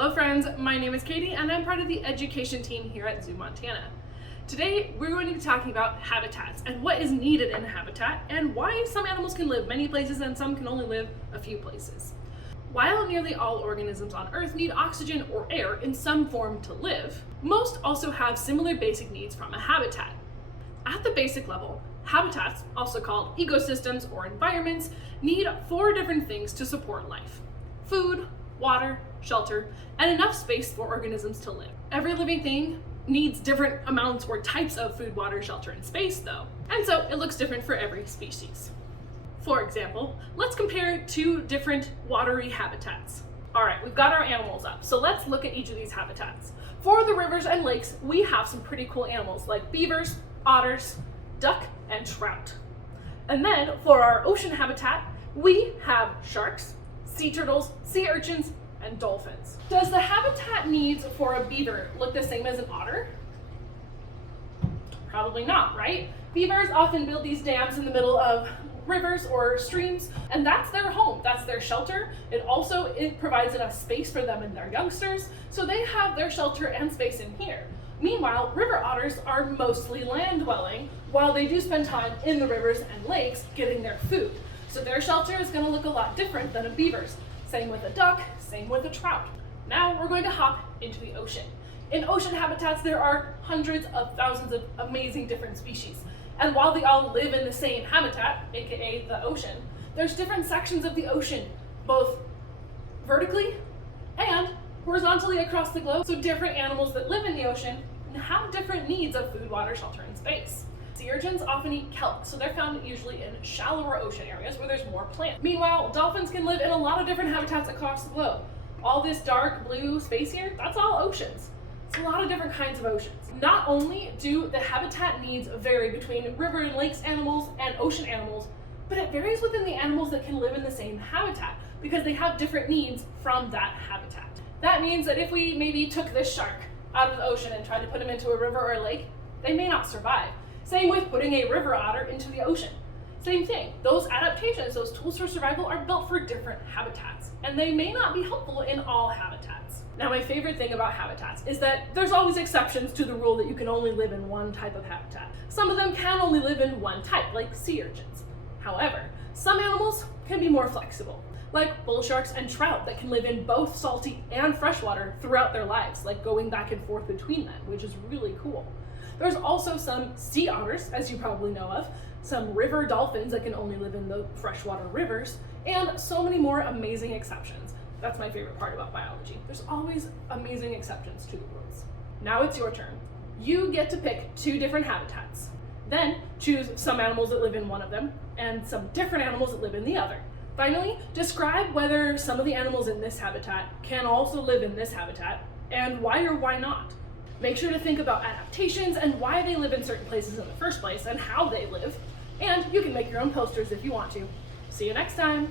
Hello friends, my name is Katie and I'm part of the education team here at ZooMontana. Today we're going to be talking about habitats and what is needed in a habitat and why some animals can live many places and some can only live a few places. While nearly all organisms on Earth need oxygen or air in some form to live, most also have similar basic needs from a habitat. At the basic level, habitats, also called ecosystems or environments, need 4 different things to support life: food, water, shelter, and enough space for organisms to live. Every living thing needs different amounts or types of food, water, shelter, and space though, and so it looks different for every species. For example, let's compare 2 different watery habitats. Alright, we've got our animals up, so let's look at each of these habitats. For the rivers and lakes, we have some pretty cool animals like beavers, otters, duck, and trout. And then for our ocean habitat, we have sharks, sea turtles, sea urchins, and dolphins. Does the habitat needs for a beaver look the same as an otter? Probably not, right? Beavers often build these dams in the middle of rivers or streams, and that's their home, that's their shelter. It provides enough space for them and their youngsters, so they have their shelter and space in here. Meanwhile, river otters are mostly land-dwelling, while they do spend time in the rivers and lakes getting their food. So their shelter is going to look a lot different than a beaver's. Same with a duck, same with a trout. Now we're going to hop into the ocean. In ocean habitats, there are hundreds of thousands of amazing different species. And while they all live in the same habitat, aka the ocean, there's different sections of the ocean, both vertically and horizontally across the globe. So different animals that live in the ocean have different needs of food, water, shelter, and space. Sea urchins often eat kelp, so they're found usually in shallower ocean areas where there's more plants. Meanwhile, dolphins can live in a lot of different habitats across the globe. All this dark blue space here, that's all oceans. It's a lot of different kinds of oceans. Not only do the habitat needs vary between river and lakes animals and ocean animals, but it varies within the animals that can live in the same habitat because they have different needs from that habitat. That means that if we maybe took this shark out of the ocean and tried to put him into a river or a lake, they may not survive. Same with putting a river otter into the ocean. Same thing, those adaptations, those tools for survival are built for different habitats, and they may not be helpful in all habitats. Now, my favorite thing about habitats is that there's always exceptions to the rule that you can only live in one type of habitat. Some of them can only live in one type, like sea urchins. However, some animals can be more flexible, like bull sharks and trout that can live in both salty and freshwater throughout their lives, like going back and forth between them, which is really cool. There's also some sea otters, as you probably know of, some river dolphins that can only live in the freshwater rivers, and so many more amazing exceptions. That's my favorite part about biology. There's always amazing exceptions to the rules. Now it's your turn. You get to pick 2 different habitats. Then choose some animals that live in one of them and some different animals that live in the other. Finally, describe whether some of the animals in this habitat can also live in this habitat and why or why not. Make sure to think about adaptations and why they live in certain places in the first place and how they live. And you can make your own posters if you want to. See you next time.